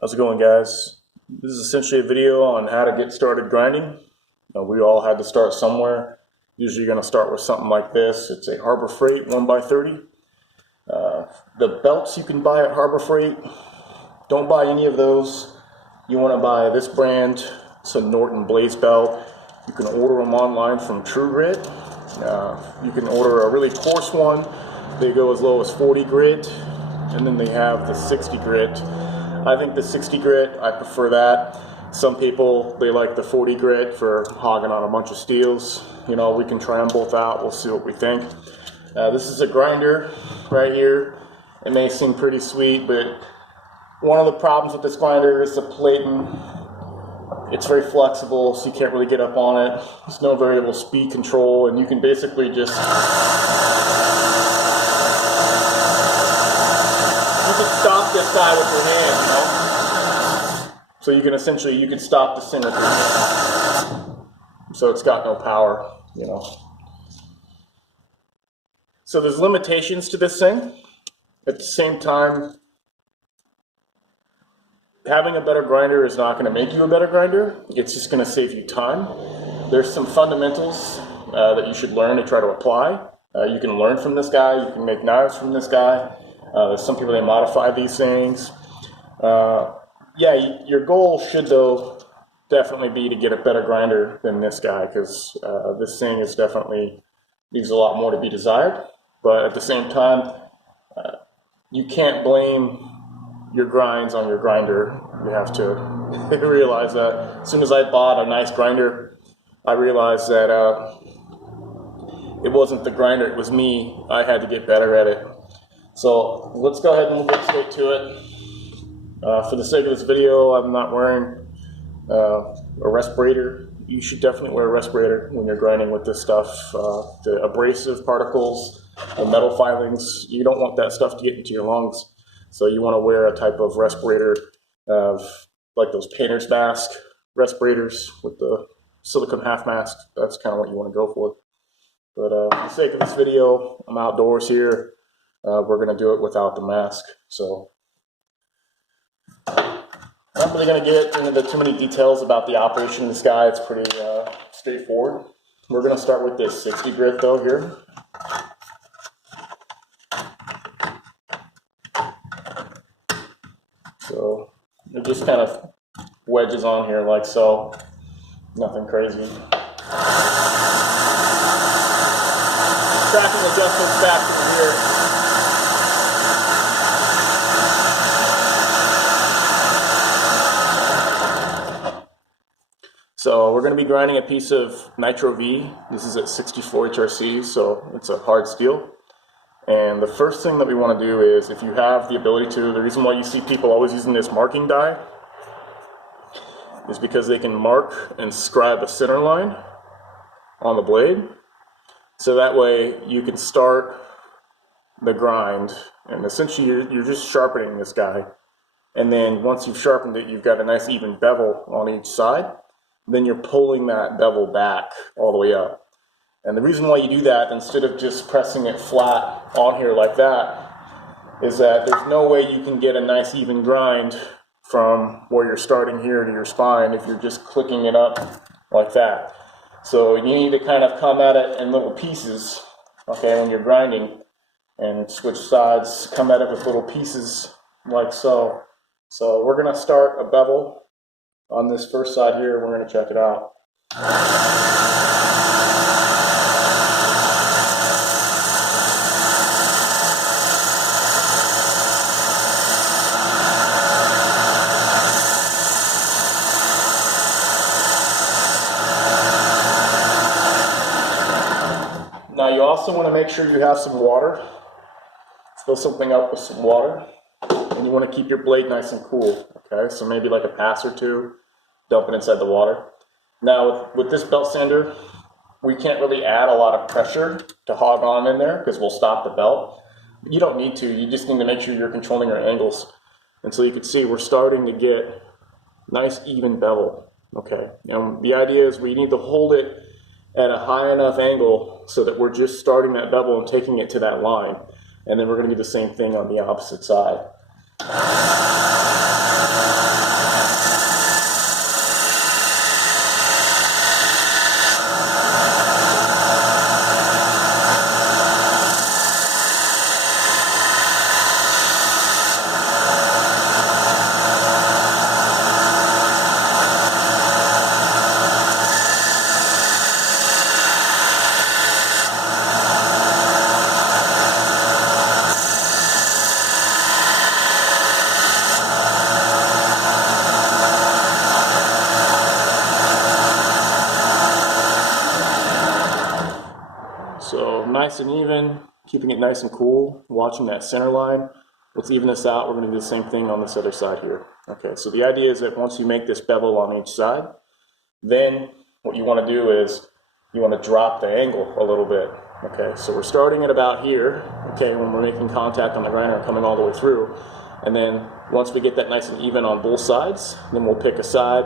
How's it going, guys? This is essentially a video on how to get started grinding. We all had to start somewhere. Usually you're going to start with something like this. It's a Harbor Freight 1x30. The belts you can buy at Harbor Freight, don't buy any of those. You want to buy this brand. It's a Norton Blaze belt. You can order them online from True Grit. You can order a really coarse one. They go as low as 40 grit, and then they have the 60 grit. I think the 60 grit, I prefer that. Some people, they like the 40 grit for hogging on a bunch of steels. You know, we can try them both out. We'll see what we think. This is a grinder right here. It may seem pretty sweet, but one of the problems with this grinder is the plating. It's very flexible, so you can't really get up on it. There's no variable speed control, and you can basically just stop this guy with your hand, you know? So you can essentially, you can stop the center with your hand. So it's got no power, you know? So there's limitations to this thing. At the same time, having a better grinder is not going to make you a better grinder. It's just going to save you time. There's some fundamentals that you should learn to try to apply. You can learn from this guy. You can make knives from this guy. There's some people that modify these things. Yeah, your goal should, though, definitely be to get a better grinder than this guy, because this thing is definitely leaves a lot more to be desired. But at the same time, you can't blame your grinds on your grinder. You have to realize that. As soon as I bought a nice grinder, I realized that it wasn't the grinder, it was me. I had to get better at it. So let's go ahead and we'll get straight to it. For the sake of this video, I'm not wearing a respirator. You should definitely wear a respirator when you're grinding with this stuff. The abrasive particles, the metal filings, you don't want that stuff to get into your lungs. So you want to wear a type of respirator, like those painter's mask respirators with the silicone half mask. That's kind of what you want to go for. But for the sake of this video, I'm outdoors here. We're going to do it without the mask. So I'm not really going to get into too many details about the operation of this guy. It's pretty straightforward. We're going to start with this 60 grit though here. So it just kind of wedges on here like so. Nothing crazy. Tracking adjustments back to here. So we're going to be grinding a piece of Nitro V. This is at 64 HRC, so it's a hard steel. And the first thing that we want to do is, if you have the ability to, the reason why you see people always using this marking die is because they can mark and scribe a center line on the blade. So that way you can start the grind, and essentially you're just sharpening this guy. And then once you've sharpened it, you've got a nice even bevel on each side. Then you're pulling that bevel back all the way up. And the reason why you do that, instead of just pressing it flat on here like that, is that there's no way you can get a nice even grind from where you're starting here to your spine if you're just clicking it up like that. So you need to kind of come at it in little pieces, okay, when you're grinding, and switch sides, come at it with little pieces like so. So we're going to start a bevel on this first side here. We're going to check it out. Now you also want to make sure you have some water. Fill something up with some water. And you want to keep your blade nice and cool. Okay, so maybe like a pass or two, dump it inside the water. Now with this belt sander, we can't really add a lot of pressure to hog on in there because we'll stop the belt. You don't need to, you just need to make sure you're controlling your angles. And so you can see we're starting to get nice even bevel. Okay, and the idea is we need to hold it at a high enough angle so that we're just starting that bevel and taking it to that line. And then we're going to do the same thing on the opposite side. nice and even, keeping it nice and cool, watching that center line. Let's even this out. We're going to do the same thing on this other side here. Okay, so the idea is that once you make this bevel on each side, then what you want to do is you want to drop the angle a little bit. Okay, so we're starting at about here, okay, when we're making contact on the grinder and coming all the way through. And then once we get that nice and even on both sides, then we'll pick a side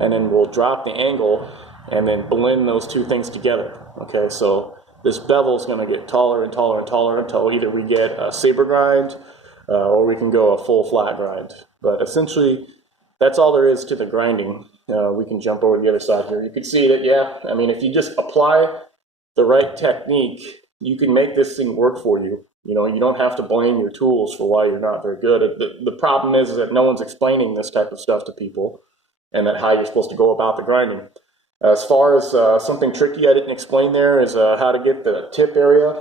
and then we'll drop the angle and then blend those two things together. Okay, so this bevel is going to get taller and taller and taller until either we get a saber grind or we can go a full flat grind. But essentially, that's all there is to the grinding. We can jump over to the other side here. You can see that, yeah, I mean, if you just apply the right technique, you can make this thing work for you. You know, you don't have to blame your tools for why you're not very good. The problem is that no one's explaining this type of stuff to people and that how you're supposed to go about the grinding. As far as something tricky I didn't explain there is how to get the tip area.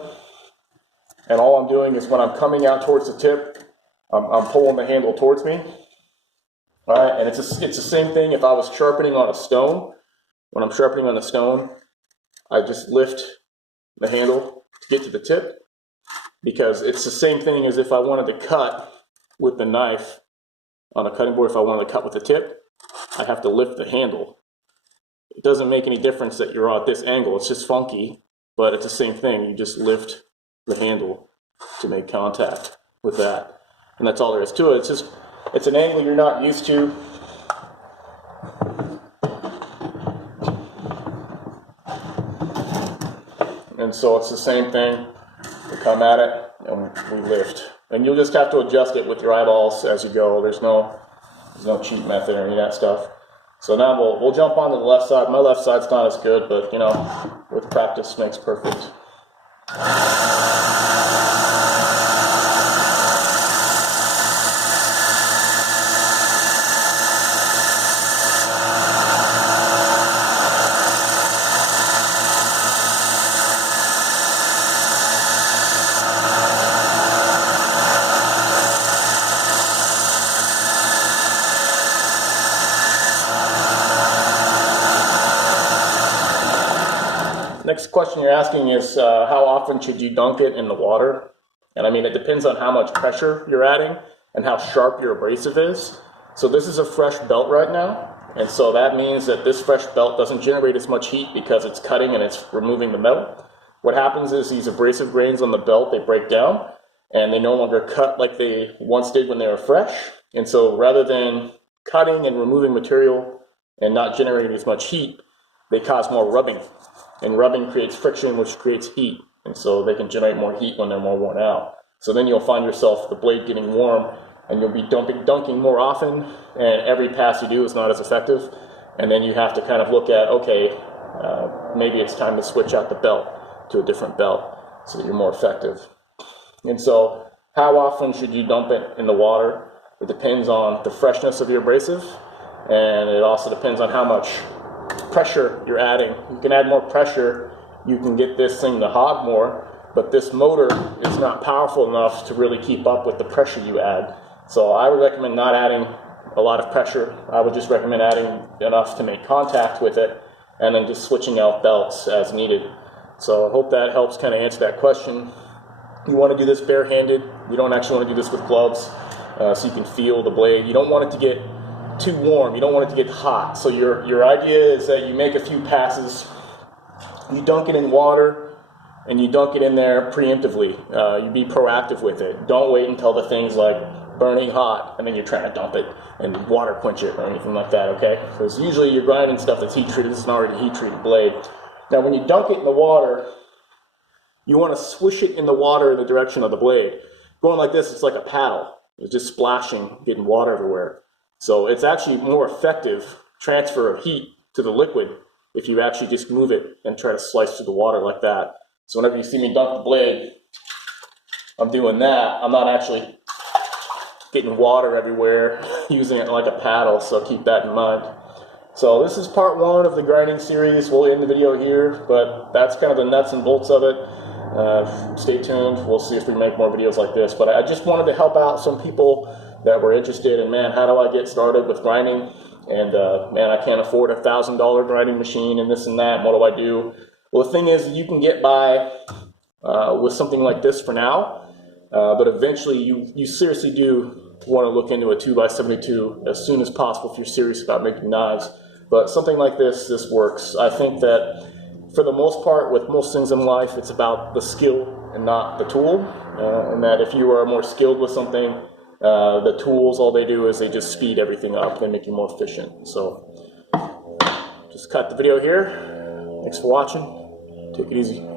And all I'm doing is when I'm coming out towards the tip, I'm pulling the handle towards me. All right, and it's the same thing if I was sharpening on a stone. When I'm sharpening on a stone, I just lift the handle to get to the tip, because it's the same thing as if I wanted to cut with the knife on a cutting board. If I wanted to cut with the tip, I have to lift the handle. It doesn't make any difference that you're at this angle. It's just funky, but it's the same thing. You just lift the handle to make contact with that. And that's all there is to it. It's an angle you're not used to. And so it's the same thing. We come at it and we lift. And you'll just have to adjust it with your eyeballs as you go. There's no cheat method or any of that stuff. So now we'll jump onto the left side. My left side's not as good, but you know, with practice makes perfect. Next question you're asking is how often should you dunk it in the water? And I mean, it depends on how much pressure you're adding and how sharp your abrasive is. So this is a fresh belt right now. And so that means that this fresh belt doesn't generate as much heat because it's cutting and it's removing the metal. What happens is these abrasive grains on the belt, they break down and they no longer cut like they once did when they were fresh. And so rather than cutting and removing material and not generating as much heat, they cause more rubbing. And rubbing creates friction, which creates heat. And so they can generate more heat when they're more worn out. So then you'll find yourself, the blade getting warm, and you'll be dunking more often, and every pass you do is not as effective. And then you have to kind of look at, okay, maybe it's time to switch out the belt to a different belt so that you're more effective. And so how often should you dump it in the water? It depends on the freshness of your abrasive, and it also depends on how much pressure you're adding. You can add more pressure, you can get this thing to hog more, but this motor is not powerful enough to really keep up with the pressure you add. So I would recommend not adding a lot of pressure. I would just recommend adding enough to make contact with it and then just switching out belts as needed. So I hope that helps kind of answer that question. You want to do this barehanded. You don't actually want to do this with gloves so you can feel the blade. You don't want it to get too warm. You don't want it to get hot. So your idea is that you make a few passes, you dunk it in water, and you dunk it in there preemptively. You be proactive with it. Don't wait until the thing's like burning hot and then you're trying to dump it and water quench it or anything like that, okay? Because usually you're grinding stuff that's heat treated. This is an already heat treated blade. Now when you dunk it in the water, you want to swish it in the water in the direction of the blade. Going like this, it's like a paddle. It's just splashing, getting water everywhere. So it's actually more effective transfer of heat to the liquid if you actually just move it and try to slice through the water like that. So whenever you see me dunk the blade, I'm doing that. I'm not actually getting water everywhere, using it like a paddle, so keep that in mind. So this is part one of the grinding series. We'll end the video here, but that's kind of the nuts and bolts of it. Stay tuned. We'll see if we make more videos like this. But I just wanted to help out some people that were interested in, man, how do I get started with grinding? And man, I can't afford a $1,000 grinding machine and this and that. And what do I do? Well, the thing is, you can get by with something like this for now, but eventually you seriously do want to look into a 2x72 as soon as possible if you're serious about making knives. But something like this works. I think that for the most part, with most things in life, it's about the skill and not the tool, and that if you are more skilled with something, the tools, all they do is they just speed everything up. They make you more efficient. So just cut the video here. Thanks for watching. Take it easy.